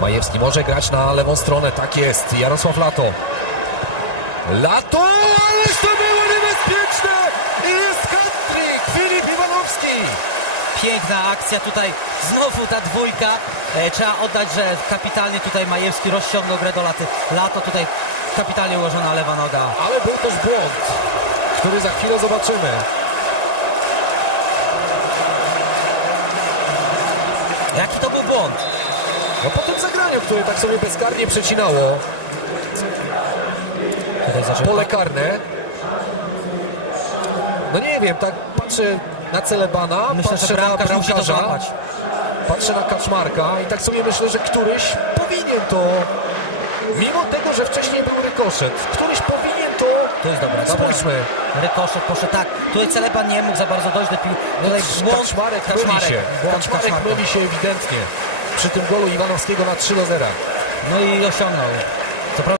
Majewski może grać na lewą stronę, tak jest. Jarosław Lato. Lato, ależ to było niebezpieczne! I jest hat-trick! Filip Iwanowski! Piękna akcja tutaj, znowu ta dwójka. E, trzeba oddać, że kapitalnie tutaj Majewski rozciągnął grę do laty. Lato tutaj kapitalnie ułożona lewa noga. Ale był też błąd, który za chwilę zobaczymy. Jaki to był błąd? No po tym zagraniu, które tak sobie bezkarnie przecinało pole karne. No nie wiem, tak patrzę na Celebana, Myślę, patrzę że na bramkarz musi to bramkarza, złapać. patrzę na Kaczmarka i tak sobie myślę, że któryś powinien to, mimo tego, że wcześniej był rykoszet, któryś powinien to, To jest dobre, spójrzmy, Rykoszet poszedł tak. Tutaj Celeban nie mógł za bardzo dojść do piłki. Tutaj błąd Kaczmarek myli się, Błąd Kaczmarek myli się ewidentnie przy tym golu Iwanowskiego na 3 do 0. No i osiągnął.